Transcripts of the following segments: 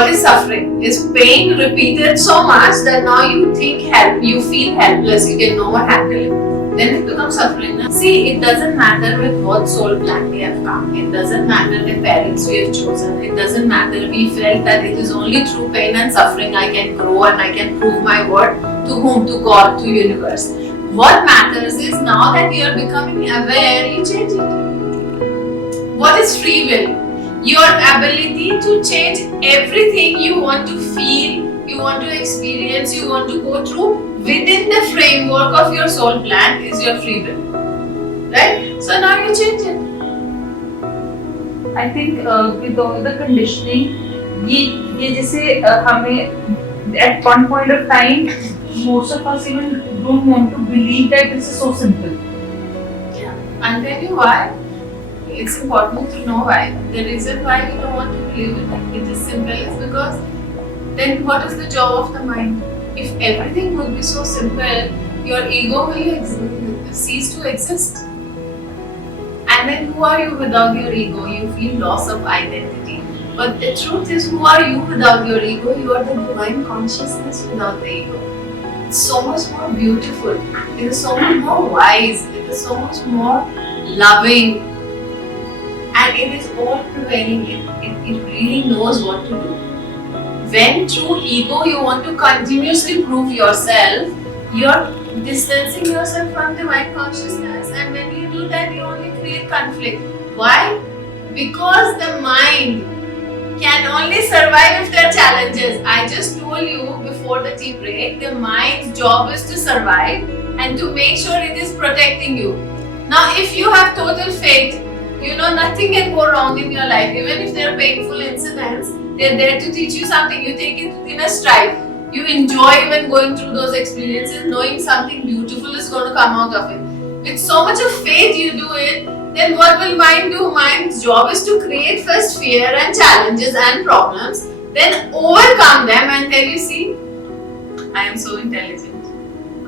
What is suffering? Is pain repeated so much that now you feel helpless, you can no more handle it. Then it becomes suffering. See, it doesn't matter with what soul plan we have come. It doesn't matter the parents we have chosen. It doesn't matter we felt that it is only through pain and suffering I can grow and I can prove my worth to whom? To God, to universe. What matters is now that you are becoming aware, you change it. What is free will? Your ability to change everything you want to feel, you want to experience, you want to go through within the framework of your soul plan is your free will. Right? So now you change it. I think with all the conditioning, ये जैसे हमें at one point of time, most of us even don't want to believe that this is so simple. Yeah. I'll tell you why. It's important to know why. The reason why we don't want to believe it is simple is because then what is the job of the mind? If everything would be so simple, your ego will cease to exist. And then who are you without your ego? You feel loss of identity. But the truth is, who are you without your ego? You are the divine consciousness without the ego. It's so much more beautiful. It is so much more wise. It is so much more loving. And it is all prevailing. It really knows what to do. When through ego you want to continuously prove yourself, you're distancing yourself from divine consciousness, and when you do that, you only create conflict. Why? Because the mind can only survive if there are challenges. I just told you before the tea break, the mind's job is to survive and to make sure it is protecting you. Now, if you have total faith, you know nothing can go wrong in your life. Even if there are painful incidents, they're there to teach you something. You take it in a stride. You enjoy even going through those experiences, knowing something beautiful is going to come out of it. With so much of faith you do it, then what will mind do? Mind's job is to create first fear and challenges and problems, then overcome them and tell you, see, I am so intelligent.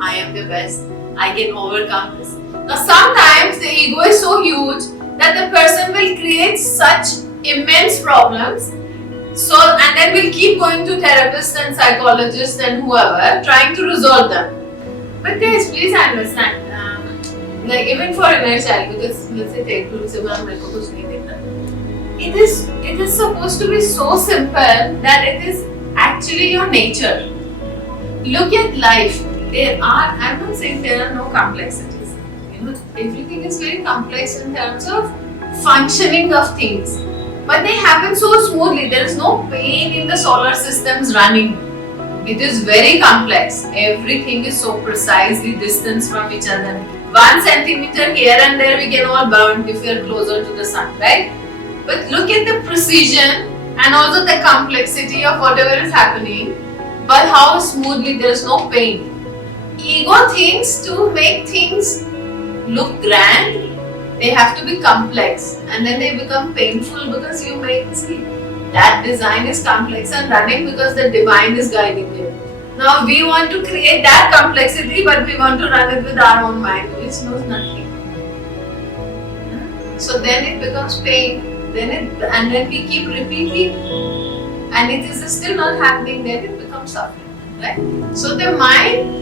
I am the best. I can overcome this. Now sometimes the ego is so huge that the person will create such immense problems, and then we'll keep going to therapists and psychologists and whoever trying to resolve them. But guys, please understand, like even for inner child, because let's say it is supposed to be so simple that it is actually your nature. Look at life. I'm not saying there are no complexities. Everything is very complex in terms of functioning of things, but they happen so smoothly. There is no pain in the solar systems running. It is very complex. Everything is so precisely distanced from each other. 1 centimeter here and there we can all burn if we are closer to the sun, right? But look at the precision and also the complexity of whatever is happening, but how smoothly there is no pain. Ego thinks to make things look grand, they have to be complex, and then they become painful because you make, see, that design is complex and running because the divine is guiding you. Now we want to create that complexity, but we want to run it with our own mind, which knows nothing. So then it becomes pain, and then we keep repeating, and it is still not happening, then it becomes suffering, right? So the mind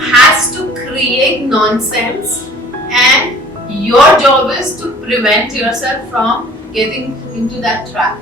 has to create nonsense, and your job is to prevent yourself from getting into that trap.